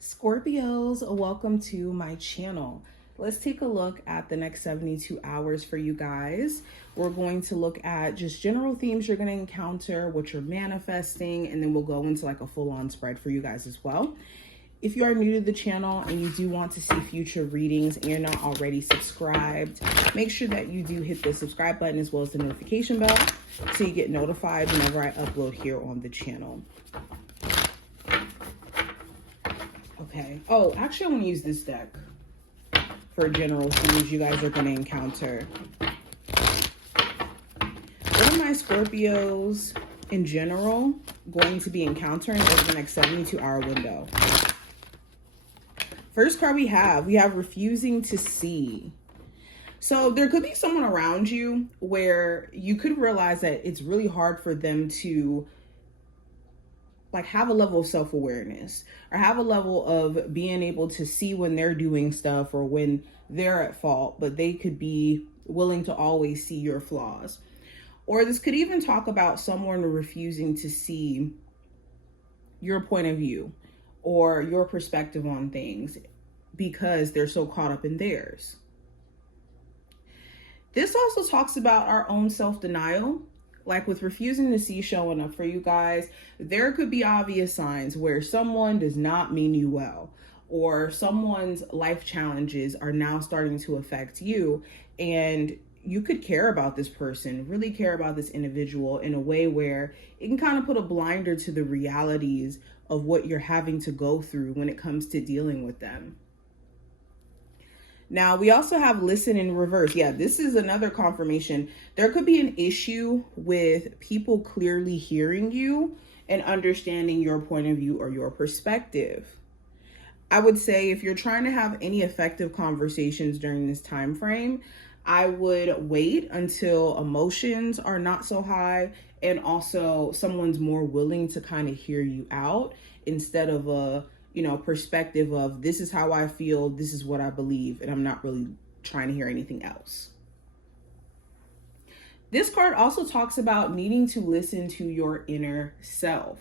Scorpios, welcome to my channel. Let's take a look at the next 72 hours for you guys. We're going to look at just general themes you're going to encounter, what you're manifesting, and then we'll go into like a full-on spread for you guys as well. If you are new to the channel and you do want to see future readings and you're not already subscribed, make sure that you do hit the subscribe button as well as the notification bell so you get notified whenever I upload here on the channel. Okay. Oh, actually, I want to use this deck for general themes you guys are going to encounter. What are my Scorpios in general going to be encountering over the next 72-hour window? First card we have refusing to see. So there could be someone around you where you could realize that it's really hard for them to like have a level of self-awareness or have a level of being able to see when they're doing stuff or when they're at fault, but they could be willing to always see your flaws. Or this could even talk about someone refusing to see your point of view or your perspective on things because they're so caught up in theirs. This also talks about our own self-denial. Like with refusing to see showing up for you guys, there could be obvious signs where someone does not mean you well, or someone's life challenges are now starting to affect you, and you could care about this person, really care about this individual in a way where it can kind of put a blinder to the realities of what you're having to go through when it comes to dealing with them. Now, we also have listen in reverse. Yeah, this is another confirmation. There could be an issue with people clearly hearing you and understanding your point of view or your perspective. I would say if you're trying to have any effective conversations during this time frame, I would wait until emotions are not so high and also someone's more willing to kind of hear you out instead of a perspective of this is how I feel, this is what I believe, and I'm not really trying to hear anything else. This card also talks about needing to listen to your inner self.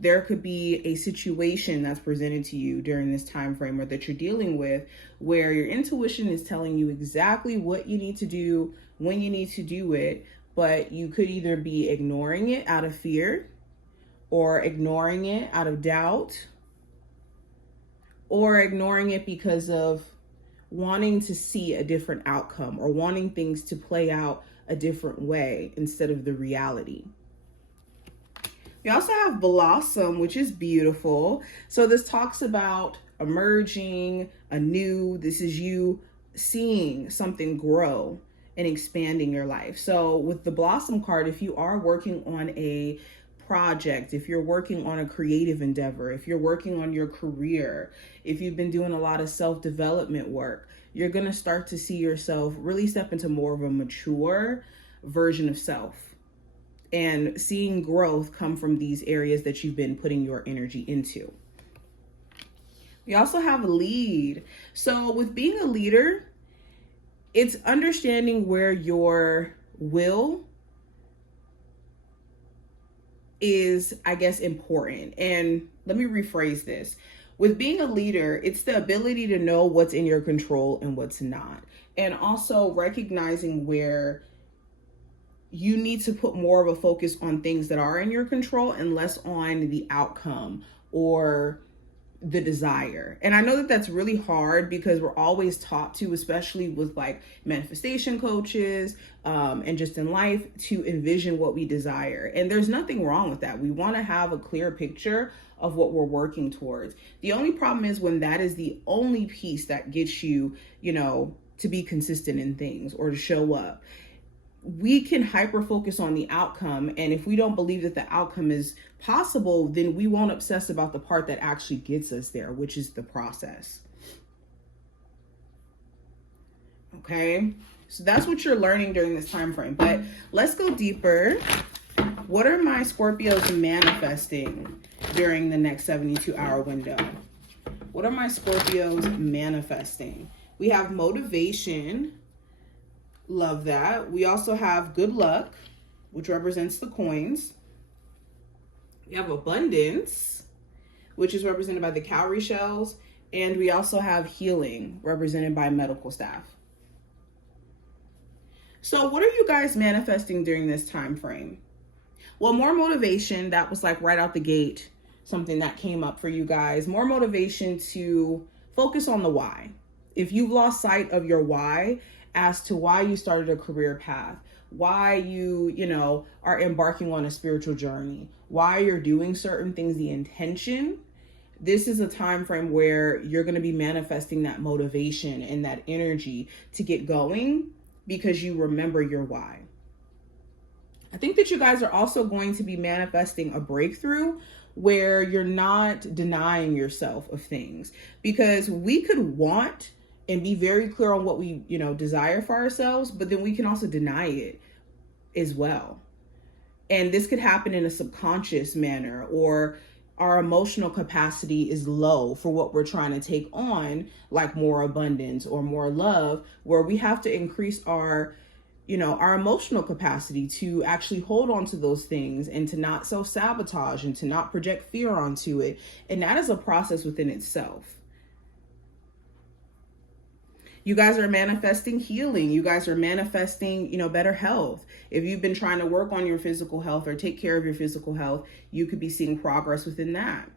There could be a situation that's presented to you during this time frame or that you're dealing with where your intuition is telling you exactly what you need to do, when you need to do it, but you could either be ignoring it out of fear or ignoring it out of doubt, or ignoring it because of wanting to see a different outcome or wanting things to play out a different way instead of the reality. We also have blossom, which is beautiful. So this talks about emerging anew. This is you seeing something grow and expanding your life. So with the blossom card, if you are working on a project, if you're working on a creative endeavor, if you're working on your career, if you've been doing a lot of self-development work, you're going to start to see yourself really step into more of a mature version of self and seeing growth come from these areas that you've been putting your energy into. We also have lead. So with being a leader, it's understanding where your will is, I guess, important. And let me rephrase this. With being a leader, it's the ability to know what's in your control and what's not. And also recognizing where you need to put more of a focus on things that are in your control and less on the outcome or the desire. And I know that that's really hard because we're always taught to, especially with like manifestation coaches and just in life, to envision what we desire. And there's nothing wrong with that. We want to have a clear picture of what we're working towards. The only problem is when that is the only piece that gets you, to be consistent in things or to show up. We can hyper focus on the outcome. And if we don't believe that the outcome is possible, then we won't obsess about the part that actually gets us there, which is the process. Okay, so that's what you're learning during this time frame. But let's go deeper. What are my Scorpios manifesting during the next 72-hour window? What are my Scorpios manifesting? We have motivation. Love that. We also have good luck, which represents the coins. We have abundance. which is represented by the cowrie shells. And we also have healing, represented by medical staff. So what are you guys manifesting during this time frame? Well, more motivation. That was like right out the gate, something that came up for you guys. More motivation to focus on the why. If you've lost sight of your why as to why you started a career path, why you are embarking on a spiritual journey, why you're doing certain things, the intention, this is a time frame where you're going to be manifesting that motivation and that energy to get going because you remember your why. I think that you guys are also going to be manifesting a breakthrough where you're not denying yourself of things, because we could want and be very clear on what we, desire for ourselves, but then we can also deny it as well. And this could happen in a subconscious manner, or our emotional capacity is low for what we're trying to take on, like more abundance or more love, where we have to increase our emotional capacity to actually hold on to those things and to not self-sabotage and to not project fear onto it. And that is a process within itself. You guys are manifesting healing. You guys are manifesting, better health. If you've been trying to work on your physical health or take care of your physical health, you could be seeing progress within that.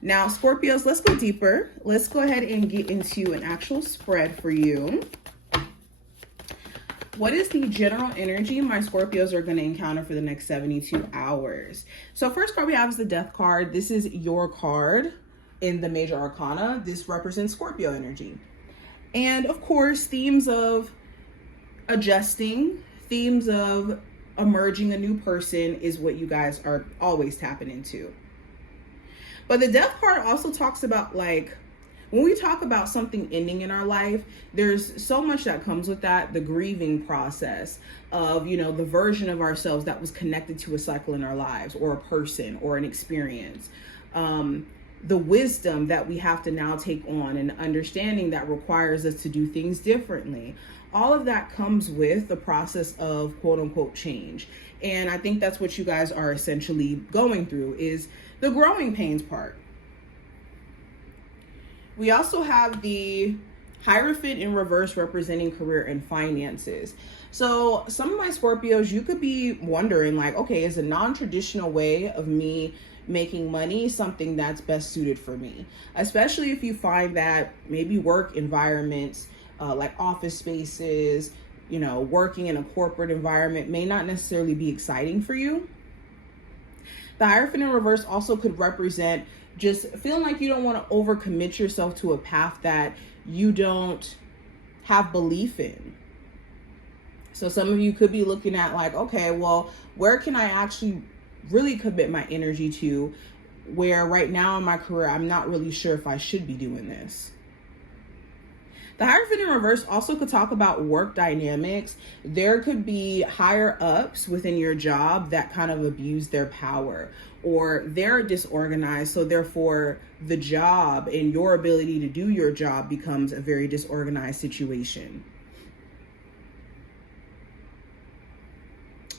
Now, Scorpios, let's go deeper. Let's go ahead and get into an actual spread for you. What is the general energy my Scorpios are going to encounter for the next 72 hours? So first card we have is the Death card. This is your card in the major arcana. This represents Scorpio energy. And of course, themes of adjusting, themes of emerging a new person is what you guys are always tapping into. But the Death card also talks about, like, when we talk about something ending in our life, there's so much that comes with that. The grieving process of, the version of ourselves that was connected to a cycle in our lives, or a person, or an experience. The wisdom that we have to now take on, and understanding that requires us to do things differently. All of that comes with the process of quote unquote change. And I think that's what you guys are essentially going through, is the growing pains part. We also have the Hierophant in reverse, representing career and finances. So some of my Scorpios, you could be wondering, like, okay, is a non-traditional way of me making money something that's best suited for me? Especially if you find that maybe work environments, like office spaces, working in a corporate environment may not necessarily be exciting for you. The Hierophant in reverse also could represent just feeling like you don't want to overcommit yourself to a path that you don't have belief in. So some of you could be looking at, like, okay, well, where can I actually really commit my energy to, where right now in my career, I'm not really sure if I should be doing this. The Hierophant in reverse also could talk about work dynamics. There could be higher ups within your job that kind of abuse their power, or they're disorganized. So therefore the job and your ability to do your job becomes a very disorganized situation.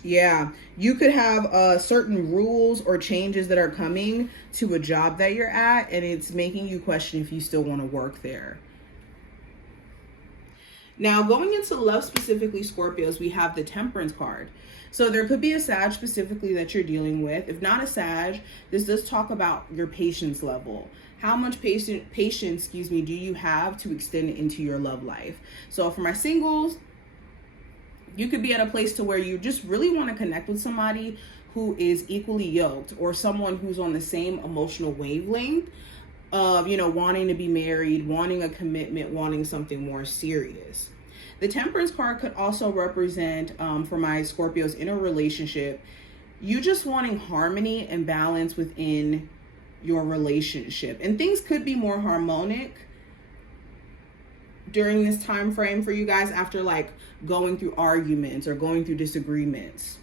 Yeah, you could have certain rules or changes that are coming to a job that you're at, and it's making you question if you still want to work there. Now, going into love specifically, Scorpios, we have the Temperance card. So there could be a Sag specifically that you're dealing with. If not a Sag, this does talk about your patience level. How much patience, do you have to extend it into your love life? So for my singles, you could be at a place to where you just really want to connect with somebody who is equally yoked, or someone who's on the same emotional wavelength of, wanting to be married, wanting a commitment, wanting something more serious. The Temperance card could also represent, for my Scorpios in a relationship, you just wanting harmony and balance within your relationship. And things could be more harmonic during this time frame for you guys after, like, going through arguments or going through disagreements.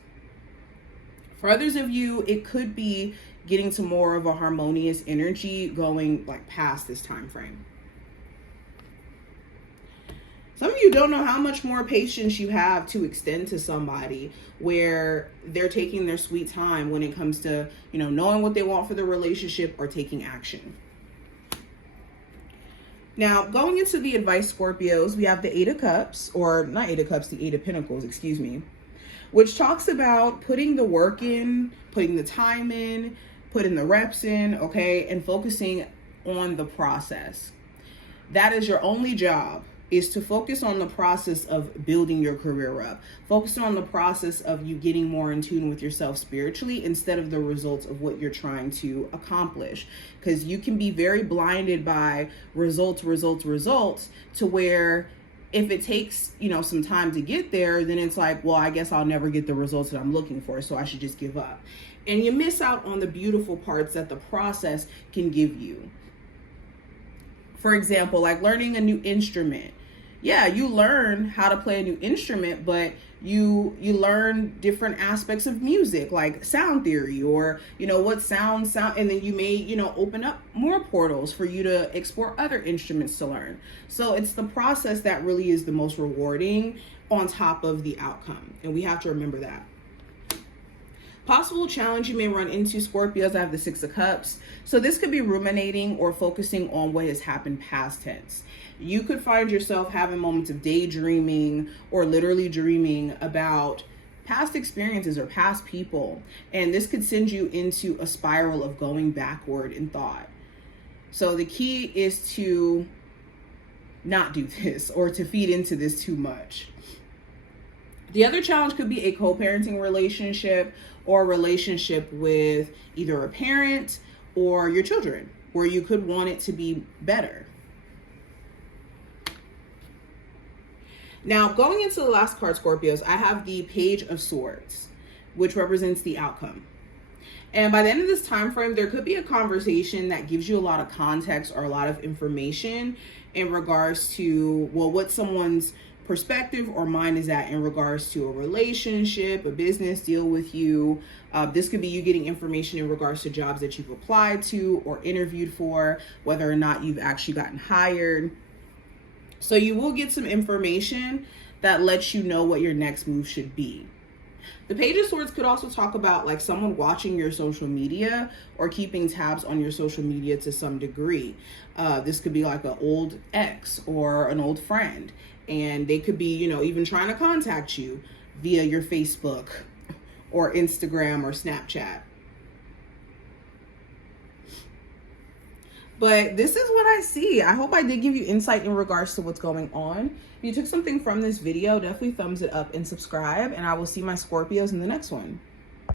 For others of you, it could be getting to more of a harmonious energy going, like, past this time frame. Some of you don't know how much more patience you have to extend to somebody, where they're taking their sweet time when it comes to, knowing what they want for the relationship or taking action. Now, going into the advice, Scorpios, we have the Eight of Cups, or not Eight of Cups, the Eight of Pentacles, excuse me, which talks about putting the work in, putting the time in, putting the reps in, okay, and focusing on the process. That is your only job, is to focus on the process of building your career up. Focus on the process of you getting more in tune with yourself spiritually instead of the results of what you're trying to accomplish. Because you can be very blinded by results to where if it takes, some time to get there, then it's like, well, I guess I'll never get the results that I'm looking for, so I should just give up. And you miss out on the beautiful parts that the process can give you. For example, like learning a new instrument. Yeah, you learn how to play a new instrument, but you learn different aspects of music, like sound theory, or what sound, and then you may open up more portals for you to explore other instruments to learn. So it's the process that really is the most rewarding on top of the outcome, and we have to remember that. Possible challenge you may run into, Scorpios, I have the Six of Cups. So this could be ruminating or focusing on what has happened past tense. You could find yourself having moments of daydreaming or literally dreaming about past experiences or past people. And this could send you into a spiral of going backward in thought. So the key is to not do this or to feed into this too much. The other challenge could be a co-parenting relationship or a relationship with either a parent or your children, where you could want it to be better. Now, going into the last card, Scorpios, I have the Page of Swords, which represents the outcome. And by the end of this time frame, there could be a conversation that gives you a lot of context or a lot of information in regards to, what someone's perspective or mind is at in regards to a relationship, a business deal with you. This could be you getting information in regards to jobs that you've applied to or interviewed for, whether or not you've actually gotten hired. So you will get some information that lets you know what your next move should be. The Page of Swords could also talk about like someone watching your social media or keeping tabs on your social media to some degree. This could be like an old ex or an old friend, and they could be, even trying to contact you via your Facebook or Instagram or Snapchat. But this is what I see. I hope I did give you insight in regards to what's going on. If you took something from this video, definitely thumbs it up and subscribe, and I will see my Scorpios in the next one.